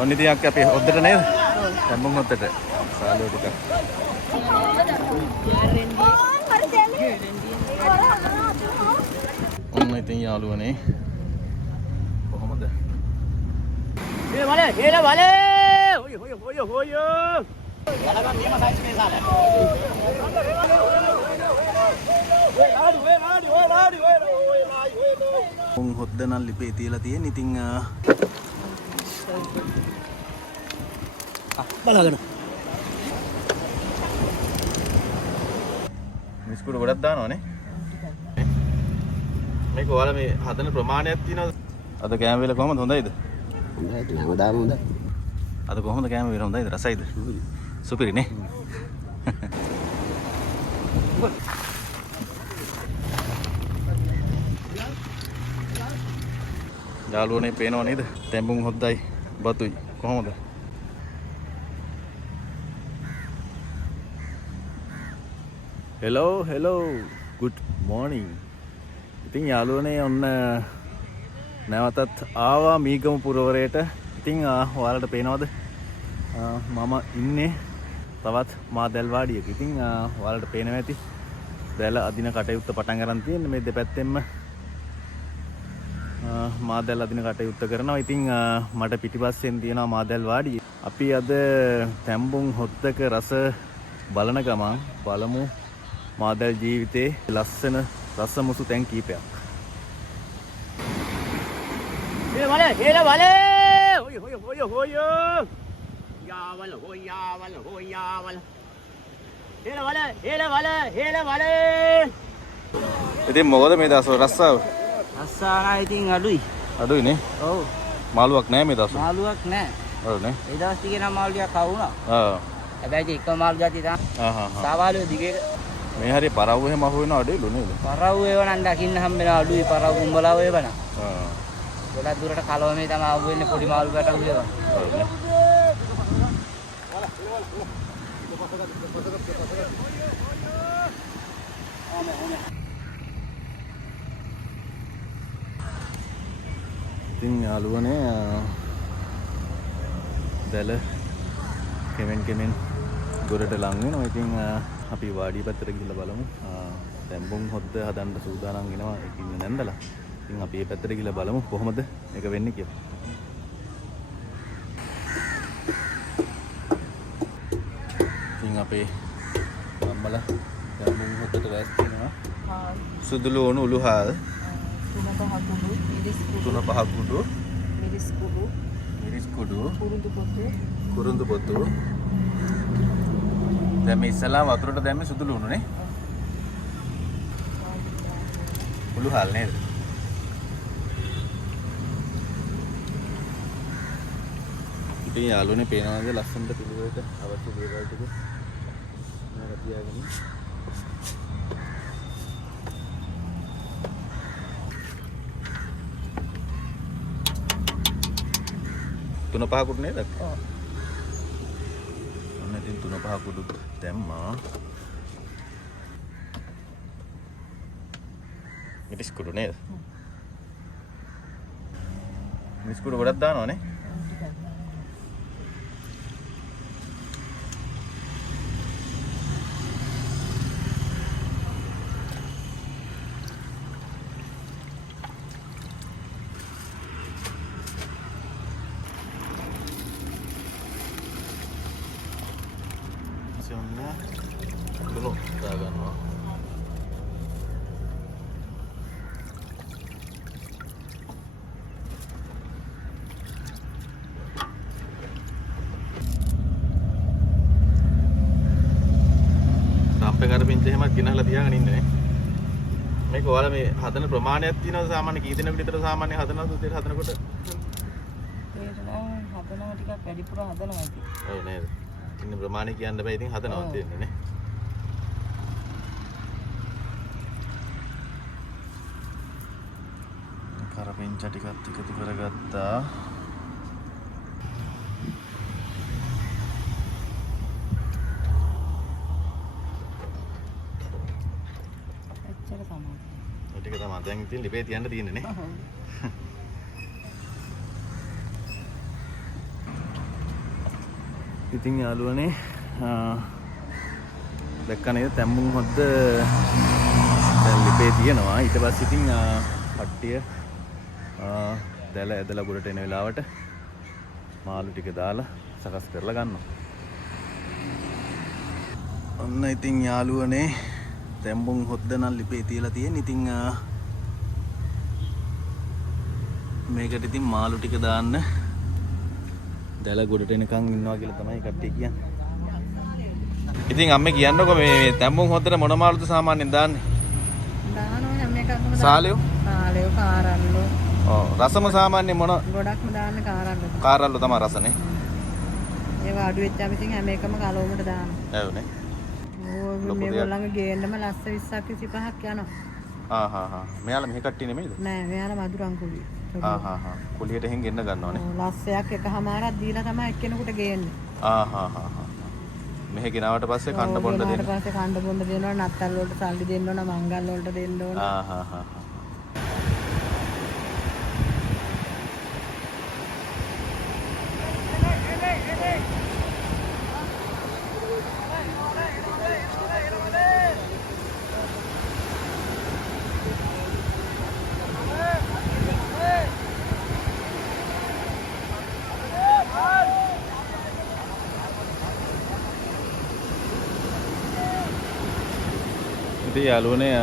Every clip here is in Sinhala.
ඔන්න ඉතින් අක්ක අපි හොද්දට නේද? තැම්බුම් හොද්දට. සාලුව ටිකක්. ඔන්න ඉතින් යාළුවනේ. කොහොමද? ඒ වල හේල වල. හොය හොය හොය හොය. යලගම් නියම සයිස් මේ සාල. උන් හොද්ද නම් ලිපේ තියලා තියෙන. ඉතින් බලගෙන. මිස්කුඩු ගොඩක් දානවනේ. මේක ඔයාලා මේ හදන ප්‍රමාණයක් තියෙනවද? අද කෑම වේල කොහමද හොඳයිද? හොඳයි හැමදාම හොඳයි. අද කොහොමද කෑම වේල හොඳයිද? රසයිද? සුපිරි නේ. යාළුවනේ පේනව නේද? තැඹුම් හොද්දයි බතුයි කොහොමද? hello good morning. ඉතින් යාළුවනේ ඔන්න නැවතත් ආවා මීගම පුරවරයට. ඉතින් ඔයාලට පේනවද? මම ඉන්නේ තවත් මාදැල් වාඩියක. ඉතින් ඔයාලට පේනවා ඇති දැල අදින කටයුත්ත පටන් ගන්න තියෙන්නේ මේ දෙපැත්තෙන්ම. මාදැල් අදින කටයුත්ත කරනවා. ඉතින් මට පිටිපස්සෙන් තියෙනවා මාදැල් වාඩිය. අපි අද තැඹුම් හොද්දක රස බලන ගමන් බලමු මාදැල් ජීවිතේ ලස්සන රසමුසු තැන් කීපයක්. ඒ වල හේල වල. හොය හොය හොය හොය. යාවල හොය යාවල හොය යාවල. හේල වල හේල වල හේල වල. ඉතින් මොකද මේ දවස්වල රස්සාව? අස්සානා ඉතින් අඩුයි. අඩුයි නේ. ඔව්. මාළුවක් නැහැ මේ දවස්වල. මාළුවක් නැහැ. ඔව් නේ. ඒ දවස් ටිකේ නම් මාළු ටිකක් කවුණා. ආ. හැබැයි ඒක මාළු જાතිය තමයි. සාවාලුව දිගේ මේ හරිය පරව්ව එහෙම අහු වෙනව අඩේලු නේද? පරව්ව ඒව නම් දකින්න හම්බෙන අඩුයි පරව් උඹලාව ඒව නම්. ගොඩක් දුරට කලවමේ තමයි අහු වෙන්නේ පොඩි මාළු පැටවු ඒවා. ඔව් නේ. ඉතින් යාළුවනේ දැල කෙමෙන් ගොඩට ලං වෙනවා. ඉතින් අපි වාඩිය පැත්තට ගිහිල්ලා බලමු. තැඹුම් හොද්ද හදන්න සූදානම් වෙනවා. ඒකින් නැන්දලා. ඉතින් අපි මේ පැත්තට ගිහිල්ලා බලමු කොහොමද මේක වෙන්නේ කියලා. ඉතින් අපේ අම්මලා තැඹුම් හොද්දට වැස්ති වෙනවා. සුදුළු ඕණු උළුහාල් 3-5 කුඩු මිරිස් කුඩු කුරුඳු පොතු දැන් මේ ඉස්සලා වතුරට දැම්මේ සුදුළු උණු නේ උළුහාල් නේද ඉතින් යාළුවනේ පේනවාද ලස්සනට පිළිවෙලට අවශ්‍ය දේවල් ටික මම තියාගෙන 3-5 කුඩු නේද? ඔව්. ඔන්න ඉතින් 3-5 කුඩු දැම්මා. මිරිස් කුඩු නේද? මිරිස් කුඩු ගොඩක් දානවනේ. Dulu dagan loh. Sampai nggak ada pintu hemat kena lah tiang ini nih. Mereka kalau me hatan permane tina sama nih kita nih kita sama nih hatan tuh tidak hatan kita. හදනවා ටිකක් වැඩිපුර හදනවා ඉතින්. ඔව් නේද? ඉතින් ප්‍රමාණය කියන්න බෑ ඉතින් හදනවා තියෙන්නේ නේ. කරපිංච ටිකක් එකතු කරගත්තා. එච්චර තමයි. ඒ ටික තමයි දැන් ඉතින් ලිපේ තියන්න තියෙන්නේ නේ. ඉතින් යාළුවනේ දැක්ක නේද තැම්බුම් හොද්ද දැන් ලිපේ තියෙනවා. ඊට පස්සේ ඉතින් කට්ටිය දැල ඇදලා ගොඩට එන වෙලාවට මාළු ටික දාලා සකස් කරලා ගන්නවා. ඔන්න ඉතින් යාළුවනේ තැම්බුම් හොද්ද නම් ලිපේ තියලා තියෙන. ඉතින් මේකට ඉතින් මාළු ටික දාන්න දැල ගොඩට එනකන් ඉන්නවා කියලා තමයි කට්ටිය කියන්නේ. ඉතින් අම්මේ කියන්නකො මේ තැම්බුම් හොද්දට මොන මාළුද සාමාන්‍යයෙන් දාන්නේ? දානවා හැම එකක්ම සාලියෝ? සාලියෝ කාරල්ලෝ. ඔව් රසම සාමාන්‍යයෙන් මොන? ගොඩක්ම දාන්නේ කාරල්ලෝ. කාරල්ලෝ තමයි රසනේ. ඒවා අඩු වෙච්චාම ඉතින් හැම එකම කලවමට දානවා. එවනේ. ඕ මේගොල්ලන්ගේ ගේන්නම ලස්ස 20ක් 25ක් යනවා. මෙයාලා මෙහෙ කට්ටිය නෙමෙයිද? නෑ මෙයාලා මදුරන් කුලිය. කුලියට එහෙන් ගෙන්න ගන්නවනේ. ලස්සයක් එකමාරක් දීලා තමයි එක්කෙනෙකුට ගේන්නේ. මෙහෙ ගෙනාවට පස්සේ කන්න බොන්න දෙන්න. ඊට පස්සේ කන්න බොන්න දෙනවා, නත්තල් වලට සල්ලි දෙන්න ඕන, මංගල් වලට දෙන්න ඕන. ඉතින් යාළුවනේ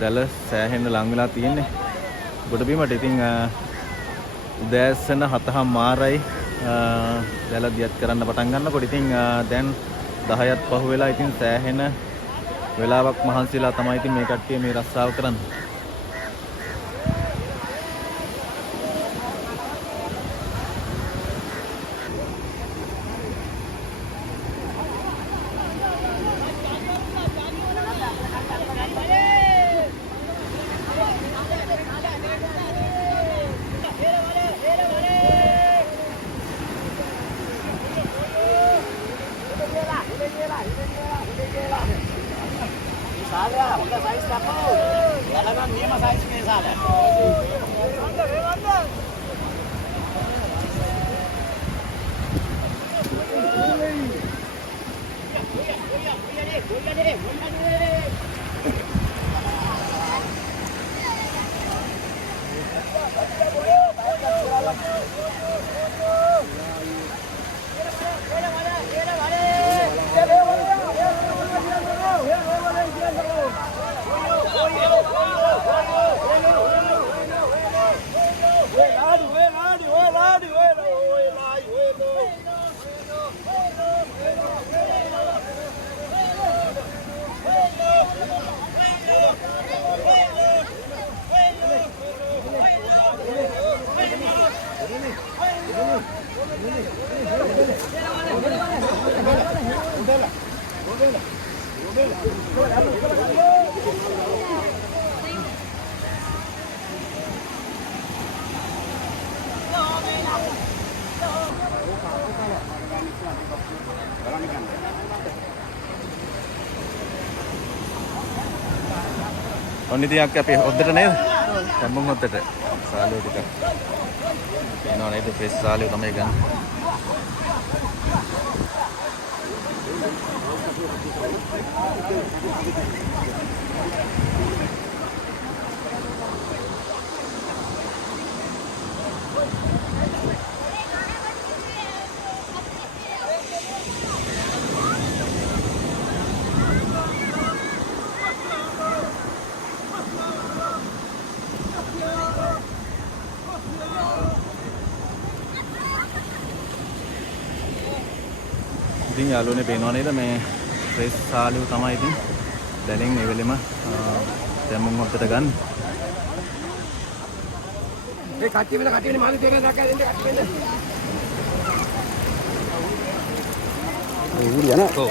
දැල සෑහෙන්න ලං වෙලා තියෙන්නේ ගොඩබිමට. ඉතින් උදෑසන 7:00යි දැල දියත් කරන්න පටන් ගන්නකොට ඉතින් දැන් 10ත් පහු වෙලා. ඉතින් සෑහෙන වෙලාවක් මහන්සිලා තමයි ඉතින් මේ කට්ටිය මේ රස්සාව කරන්නේ. Salah, udah size berapa? Dalam ni mah size ni salah. ඔන්න ඉතින් අපි හොද්දට නේද? තැම්බුම් හොද්දට සාලියෝ ටික. පේනවා නේද? ෆ්‍රෙෂ් සාලියෝ තමයි ගන්න. ඉතින් යාළුවනේ පේනවා නේද මේ ෆ්‍රෙෂ් සාලියෝ තමයි ඉතින් දැනෙන් මේ වෙලෙම තැම්බුම් හොද්දට ගන්න. ඒ කට්ටිය වෙන කට්ටියනේ මාළු දෙන්න දැක්කා දෙන්න කට්ටිය වෙන්න. උඩ යන. ඔව්.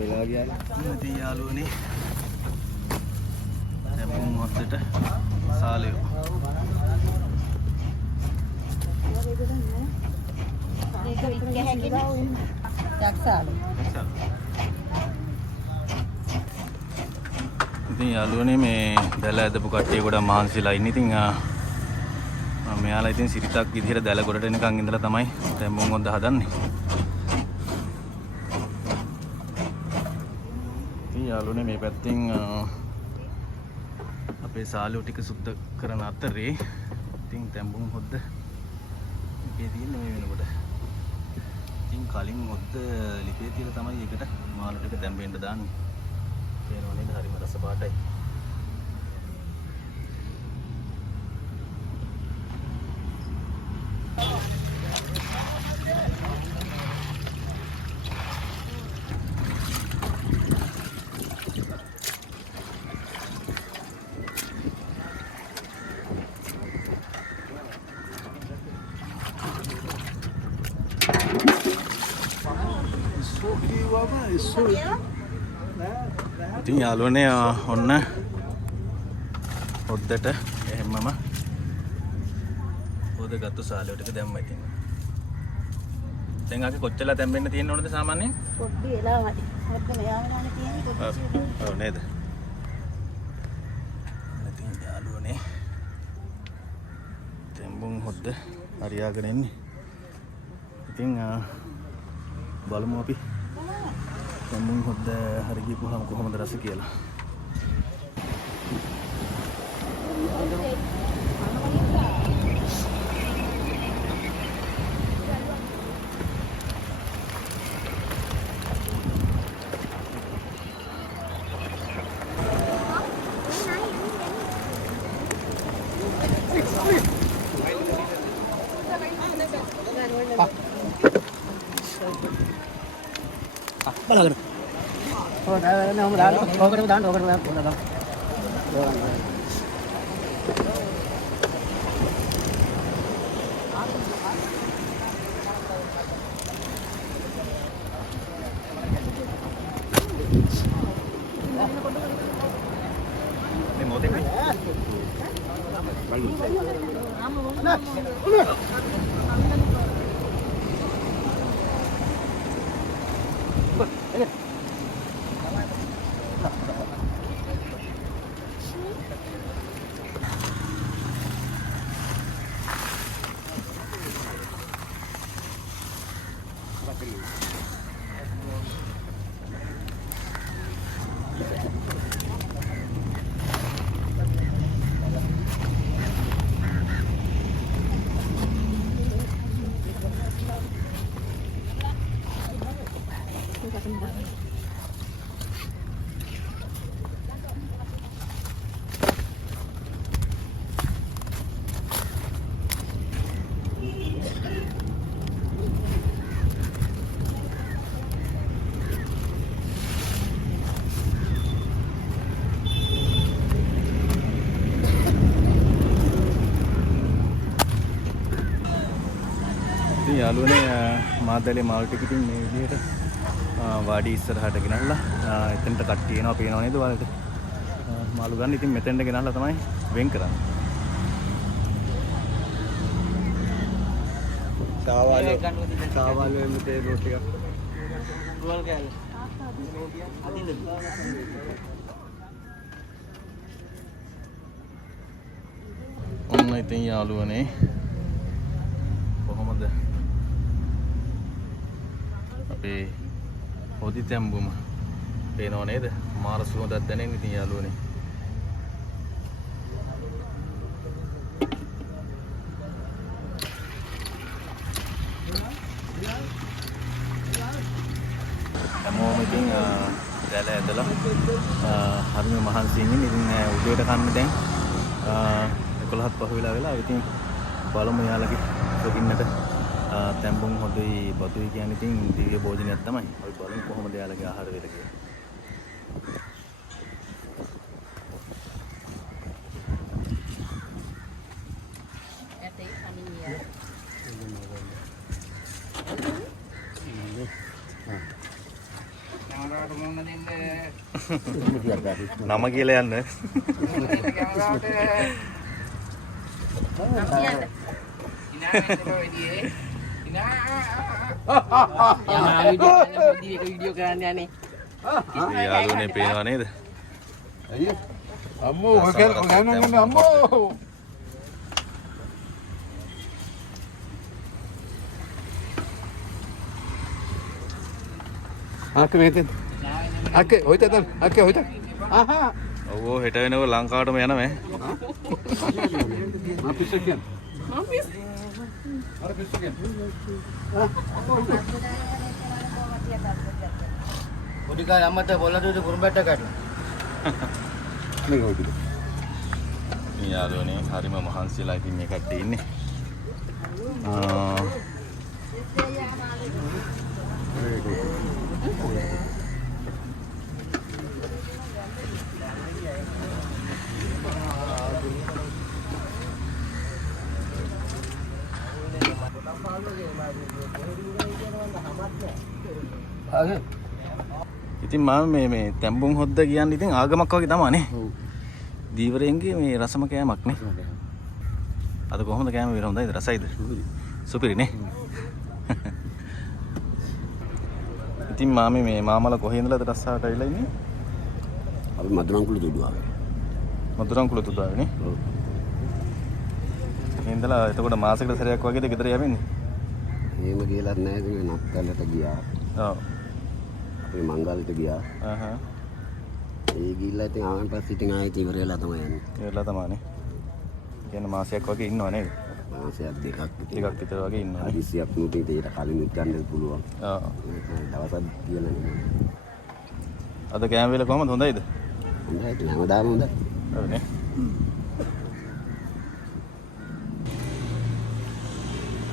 වෙලා ගියා. ඉතින් යාළුවනේ දැන් මොහොතට සාලියෝ. යක්ෂාලු. ඉතින් යාළුවනේ මේ දැල ඇදපු කට්ටිය ගොඩක් මහන්සිලා ඉන්නේ. ඉතින් මෙයාලා ඉතින් සිරිතක් විදිහට දැල ගොඩට එනකන් ඉඳලා තමයි දැන් මොන් හොද්ද හදන්නේ. ඉතින් යාළුවනේ මේ පැත්තෙන් අපේ සාලියෝ ටික සුද්ධ කරන අතරේ ඉතින් තැඹුම් හොද්ද එකේ තියෙන මේ වෙනකොට ඉතින් කලින් හොද්ද ලිපේ තියලා තමයි ඒකට මාළු ටික තැඹෙන්න දාන්නේ. තේරෙනව නේද? හරිම රස පාටයි. ඉතින් යාළුවනේ ඔන්න හොද්දට එහෙමම හොදගත්තු සාලියෝ ටික දැම්මා ඉතින්. දැන් ආගේ කොච්චරලා තැම්බෙන්න තියෙන්න ඕනද සාමාන්‍යයෙන්? පොඩ්ඩි වෙලා වැඩි. හොද්ද මෙයාවලානේ තියෙන්නේ පොඩ්ඩි. ඔව් නේද? ඉතින් යාළුවනේ තැම්බුම් හොද්ද හරියාගෙන ඉන්නේ. ඉතින් බලමු අපි තැම්බුම් හොද්ද හරි ගිහුවම කොහොමද රස කියලා. බලන්න. ඔය නම දාන්න. ඕකටම දාන්න. ඕකටම දාන්න. මේ මොතේ මේ යාළුවනේ මාදලේ මාළු ටික ඉතින් මේ විදිහට වාඩි ඉස්සරහට ගෙනල්ලා එතනට කට්ටිය එනවා පේනව නේද ඔයාලට මාළු ගන්න. ඉතින් මෙතෙන්ට ගෙනල්ලා තමයි වෙන් කරන්නේ. කාවාලේ මෙතේ රෝටි ටිකක් වල් ගෑල අදින්ද ඔන්න ඉතින් යාළුවනේ කොහොමද අපේ හොදි තැම්බුම පේනව නේද? මාර සුවඳක් දැනෙන්නේ ඉතින් යාළුවනේ. හැමෝම ඉතින් දැල ඇදලා හරිම මහන්සියෙන් ඉන්නේ. ඉතින් උදේට කන්න දැන් 11ත් පහ වෙලා ඉතින් බලමු යාළුවගේ සොකින්නට තැම්බුම් හොදයි බතුයි කියන්නේ ඉතින් දිව්‍ය භෝජනයක් තමයි. අපි බලමු කොහොමද යාළුවගේ ආහාර වේල කියලා. නම කියලා යන්න. වීඩියෝ කරන්න යන්නේ. යාළුවනේ පේනවා නේද? අයියෝ අම්මෝ ඔය ගෑනන් අම්මෝ ආක මේතෙන් ආකේ හොයිතද ආකේ හොයිත ආහා ඔව් හෙට වෙනව ලංකාවටම යනවා මේ. මම පිස්ස කියන්නේ මම පිස් අර පිස්ස කියන්නේ පොඩි කාලේ අම්මට බොල්ලට කුරුම්බැට්ට කැටුනා. මේක හොයිද යාළුවනේ හරිම මහන්සිලා ඉතින් මේ කට්ටිය ඉන්නේ. ඉතින් මම මේ තැම්බුම් හොද්ද කියන්නේ ඉතින් ආගමක් වගේ තමයි නේ. ඔව් දීවරයෙන්ගේ මේ රසම කෑමක් නේ. අද කොහොමද කෑම වෙර හොඳයිද රසයිද? සුපිරි නේ. ඉතින් මාමේ මේ මාමලා කොහේ ඉඳලාද රස්සාවට ඇවිල්ලා ඉන්නේ? අපි මදුරන්කුළු දුඩුවා මදුරන්කුළු තුඩාවේ නේ. ඔව් ඉඳලා එතකොට මාසෙකට සැරයක් වගේද ගෙදර යවෙන්නේ? එහෙම ගියලත් නැහැ ඉතින් නත්තලට ගියා ඔව්. අපි මංගල්ට ගියා ආහ්. ඒ ගිහිල්ලා ඉතින් ආවන් පස්සේ ඉතින් ආයෙත් ඉවර වෙලා තමයි යන්නේ ඒලා තමයිනේ. කියන්නේ මාසයක් වගේ ඉන්නව නේද? මාසයක් දෙකක් ටිකක් විතර වගේ ඉන්නවනේ. හදිසියක් නුත් ඉතින් ඊට කලින් ගන්න පුළුවන් ඔව්. දවසක් කියලා නෙමෙයි අද කෑම වේල කොහමද හොඳයිද? හොඳයි ඉතින් හැමදාම හොඳයි ඔව් නේ.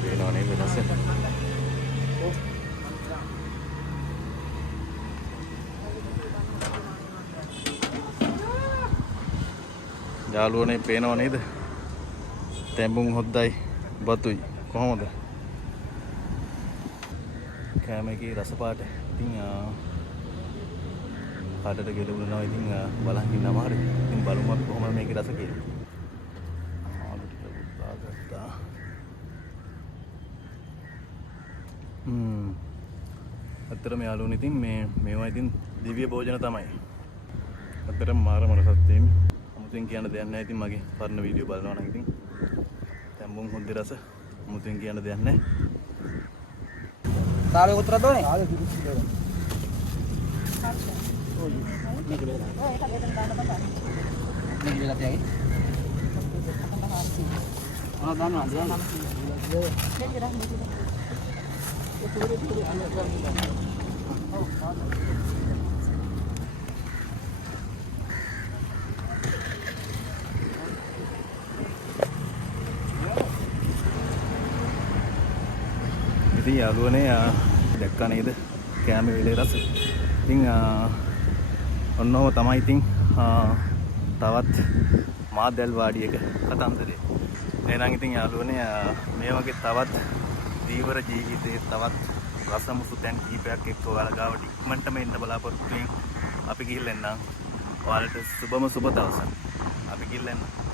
වෙනව නේද වෙනස? යාළුවනේ පේනව නේද? තැඹුම් හොද්දයි බතුයි කොහොමද? කෑම එකේ රස පාට ඉතින් කාටට ගෙලුණා ඉතින් බලන් ඉන්න අමාරුයි. ඉතින් බලමු අපි කොහොමද මේකේ රස කියලා. ආලු ටික උදාගත්තා. අතරම යාළුවනේ ඉතින් මේවා ඉතින් දිව්‍ය භෝජන තමයි. අතරම මාරම රසත් තියෙන්නේ. අමුතුවෙන් කියන්න දෙයක් නැහැ. ඉතින් මගේ පරණ වීඩියෝ බලනවා නම් ඉතින් තැඹුම් හොද්දේ රස අමුතුවෙන් කියන්න දෙයක් නැහැ. තාලේ උතර දෝනේ. ඉතින් යාළුවනේ දැක්කා නේද කෑම වේලේ රස. ඉතින් ඔන්නෝම තමයි ඉතින් තවත් මාදැල් වාඩියක කතන්දරේ. එහෙනම් ඉතින් යාළුවනේ මේ වගේ තවත් දීවර ජීවිතයේ තවත් රසමුසු තැන් කීපයක් එක්ක ඔයාලා ගාවට ඉක්මනටම එන්න බලාපොරොත්තු වෙමින් අපි ගිහිල්ලා එන්නම්. ඔයාලට සුබම සුබ දවසක්. අපි ගිහිල්ලා එන්නම්.